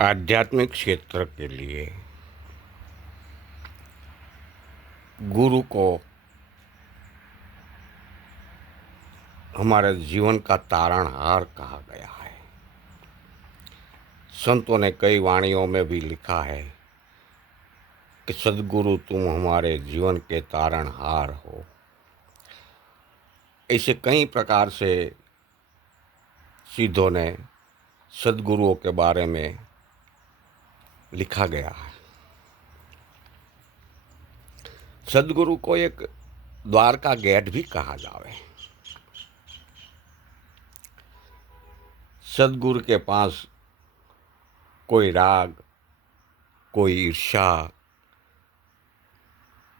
आध्यात्मिक क्षेत्र के लिए गुरु को हमारे जीवन का तारणहार कहा गया है। संतों ने कई वाणियों में भी लिखा है कि सद्गुरु तुम हमारे जीवन के तारणहार हो। ऐसे कई प्रकार से सिद्धों ने सद्गुरुओं के बारे में लिखा गया है। सद्गुरु को एक द्वार का गेट भी कहा जावे। सद्गुरु के पास कोई राग, कोई ईर्ष्या,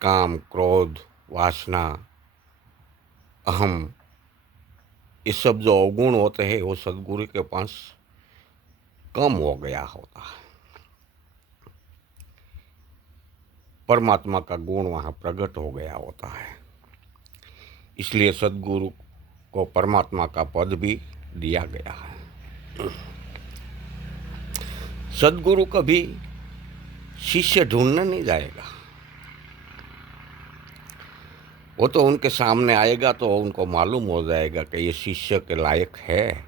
काम, क्रोध, वासना, अहम, ये सब जो अवगुण होते हैं वो सद्गुरु के पास कम हो गया होता है। परमात्मा का गुण वहाँ प्रकट हो गया होता है। इसलिए सद्गुरु को परमात्मा का पद भी दिया गया है। सद्गुरु कभी शिष्य ढूंढने नहीं जाएगा। वो तो उनके सामने आएगा तो उनको मालूम हो जाएगा कि ये शिष्य के लायक है,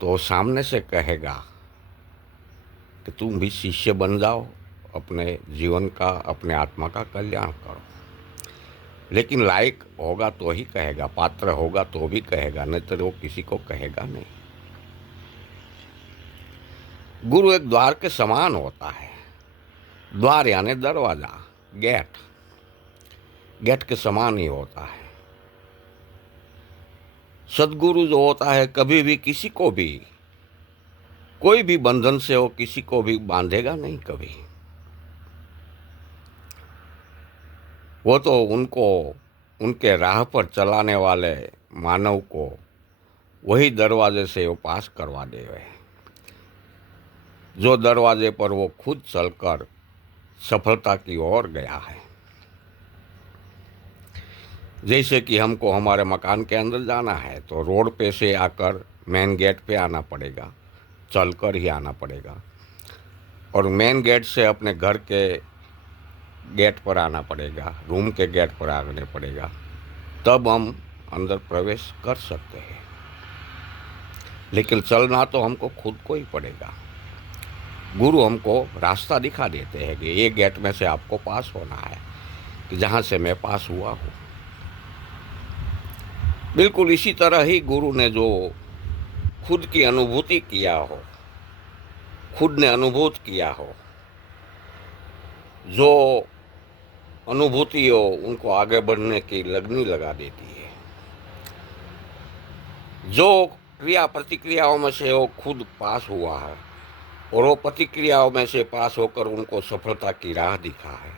तो वो सामने से कहेगा कि तुम भी शिष्य बन जाओ, अपने जीवन का, अपने आत्मा का कल्याण करो। लेकिन लायक होगा तो ही कहेगा, पात्र होगा तो भी कहेगा, नहीं तो वो किसी को कहेगा नहीं। गुरु एक द्वार के समान होता है। द्वार यानी दरवाजा, गेट, गेट के समान ही होता है। सद्गुरु जो होता है कभी भी किसी को भी, कोई भी बंधन से वो किसी को भी बांधेगा नहीं कभी। वो तो उनको, उनके राह पर चलाने वाले मानव को वही दरवाजे से वो पास करवा देवे, जो दरवाजे पर वो खुद चलकर सफलता की ओर गया है। जैसे कि हमको हमारे मकान के अंदर जाना है तो रोड पे से आकर मेन गेट पे आना पड़ेगा, चलकर ही आना पड़ेगा, और मेन गेट से अपने घर के गेट पर आना पड़ेगा, रूम के गेट पर आने पड़ेगा, तब हम अंदर प्रवेश कर सकते हैं। लेकिन चलना तो हमको खुद को ही पड़ेगा। गुरु हमको रास्ता दिखा देते हैं कि ये गेट में से आपको पास होना है, कि जहाँ से मैं पास हुआ हूँ। बिल्कुल इसी तरह ही गुरु ने जो खुद की अनुभूति किया हो, खुद ने अनुभूत किया हो, जो अनुभूति हो उनको आगे बढ़ने की लगनी लगा देती है। जो क्रिया प्रतिक्रियाओं में से वो खुद पास हुआ है और वो प्रतिक्रियाओं में से पास होकर उनको सफलता की राह दिखा है,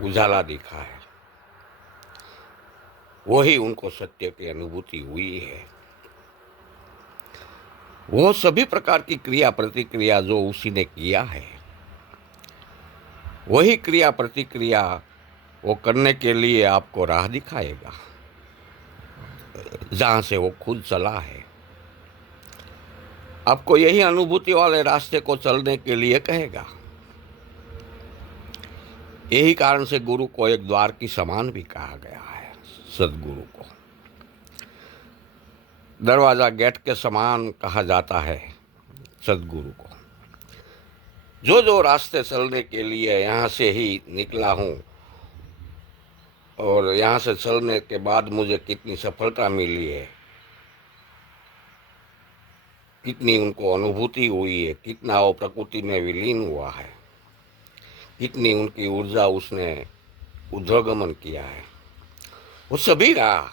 उजाला दिखा है, वही उनको सत्य की अनुभूति हुई है। वो सभी प्रकार की क्रिया प्रतिक्रिया जो उसी ने किया है, वही क्रिया प्रतिक्रिया वो करने के लिए आपको राह दिखाएगा, जहाँ से वो खुद चला है। आपको यही अनुभूति वाले रास्ते को चलने के लिए कहेगा। यही कारण से गुरु को एक द्वार की समान भी कहा गया है। सद्गुरु को दरवाजा, गेट के समान कहा जाता है। सद्गुरु को जो रास्ते चलने के लिए यहाँ से ही निकला हूँ और यहाँ से चलने के बाद मुझे कितनी सफलता मिली है, कितनी उनको अनुभूति हुई है, कितना वो प्रकृति में विलीन हुआ है, कितनी उनकी ऊर्जा उसने ऊर्ध्वगमन किया है, वो सभी रहा।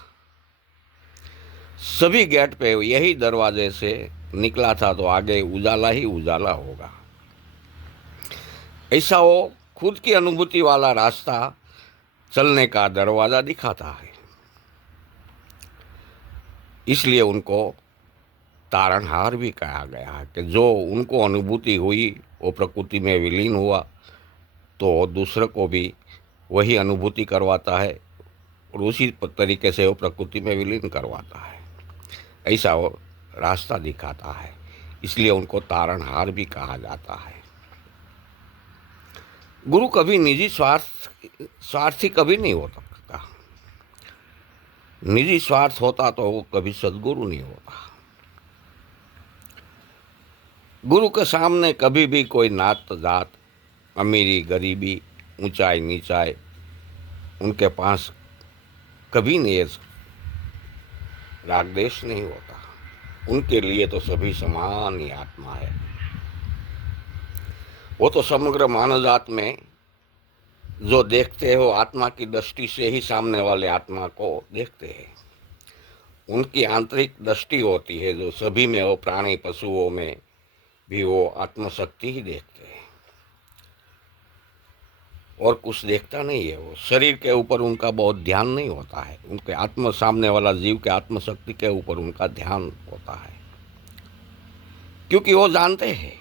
सभी गेट पे यही दरवाजे से निकला था तो आगे उजाला ही उजाला होगा। ऐसा वो खुद की अनुभूति वाला रास्ता चलने का दरवाजा दिखाता है। इसलिए उनको तारणहार भी कहा गया है कि जो उनको अनुभूति हुई वो प्रकृति में विलीन हुआ तो दूसरे को भी वही अनुभूति करवाता है और उसी तरीके से वो प्रकृति में विलीन करवाता है। ऐसा वो रास्ता दिखाता है। इसलिए उनको तारणहार भी कहा जाता है। गुरु कभी निजी स्वार्थी कभी नहीं हो सकता। निजी स्वार्थ होता तो वो कभी सद्गुरु नहीं होता। गुरु के सामने कभी भी कोई नात जात, अमीरी गरीबी, ऊंचाई नीचाई उनके पास कभी नहीं, राग द्वेष नहीं होता। उनके लिए तो सभी समान ही आत्मा है। वो तो समग्र मानव जात में जो देखते हो आत्मा की दृष्टि से ही सामने वाले आत्मा को देखते हैं। उनकी आंतरिक दृष्टि होती है जो सभी में हो, प्राणी पशुओं में भी वो आत्मशक्ति ही देखते हैं और कुछ देखता नहीं है। वो शरीर के ऊपर उनका बहुत ध्यान नहीं होता है। उनके आत्म सामने वाला जीव के आत्मशक्ति के ऊपर उनका ध्यान होता है, क्योंकि वो जानते हैं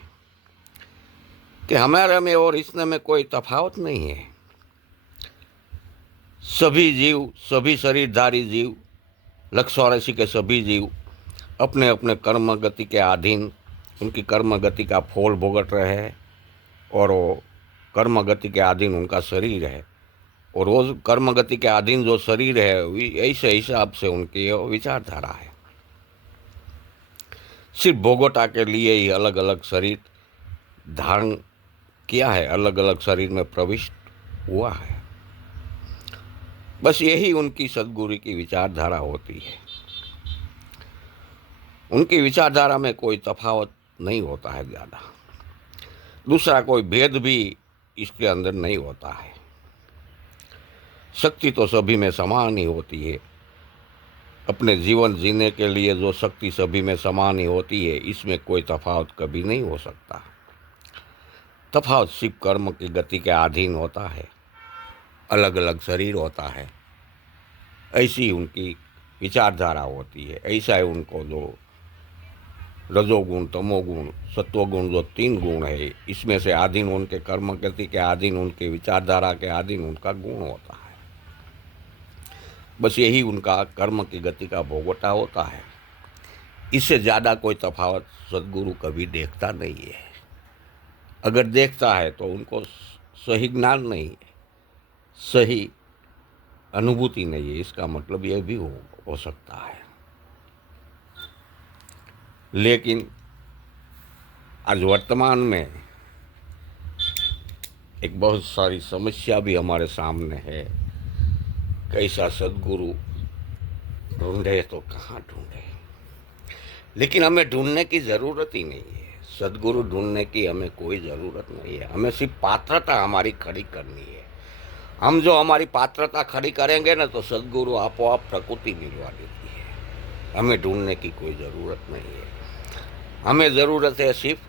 कि हमारे में और इसमें में कोई तफावत नहीं है। सभी जीव, सभी शरीरधारी जीव, 184 के सभी जीव अपने अपने कर्म गति के अधीन उनकी कर्म गति का फल भुगत रहे हैं और वो कर्म गति के अधीन उनका शरीर है। और वो कर्म गति के अधीन जो शरीर है ऐसे हिसाब से उनकी विचारधारा है। सिर्फ भोगवटा के लिए ही अलग अलग शरीर धारण किया है, अलग अलग शरीर में प्रविष्ट हुआ है। बस यही उनकी सद्गुरु की विचारधारा होती है। उनकी विचारधारा में कोई तफावत नहीं होता है ज़्यादा, दूसरा कोई भेद भी इसके अंदर नहीं होता है। शक्ति तो सभी में समान ही होती है। अपने जीवन जीने के लिए जो शक्ति सभी में समान ही होती है, इसमें कोई तफावत कभी नहीं हो सकता। तफावत सिर्फ कर्म की गति के अधीन होता है, अलग अलग शरीर होता है। ऐसी उनकी विचारधारा होती है। ऐसा है उनको जो रजोगुण, तमोगुण, सत्वगुण जो 3 गुण है, इसमें से अधीन उनके कर्म गति के अधीन, उनके विचारधारा के अधीन उनका गुण होता है। बस यही उनका कर्म की गति का भोगवटा होता है। इससे ज़्यादा कोई तफावत सद्गुरु कभी देखता नहीं है। अगर देखता है तो उनको सही ज्ञान नहीं है, सही अनुभूति नहीं है। इसका मतलब यह भी हो सकता है। लेकिन आज वर्तमान में एक बहुत सारी समस्या भी हमारे सामने है। कैसा सद्गुरु ढूंढे तो कहाँ ढूंढे, लेकिन हमें ढूंढने की ज़रूरत ही नहीं है। सद्गुरु ढूंढने की हमें कोई ज़रूरत नहीं है। हमें सिर्फ पात्रता हमारी खड़ी करनी है। हम जो हमारी पात्रता खड़ी करेंगे ना, तो सद्गुरु आपो आप प्रकृति मिलवा देती है। हमें ढूंढने की कोई ज़रूरत नहीं है। हमें ज़रूरत है सिर्फ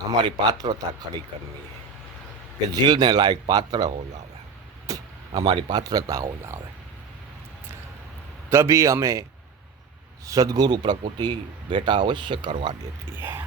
हमारी पात्रता खड़ी करनी है कि झीलने लायक पात्र हो जावे, हमारी पात्रता हो जावे, तभी हमें सद्गुरु प्रकृति भेंट अवश्य करवा देती है।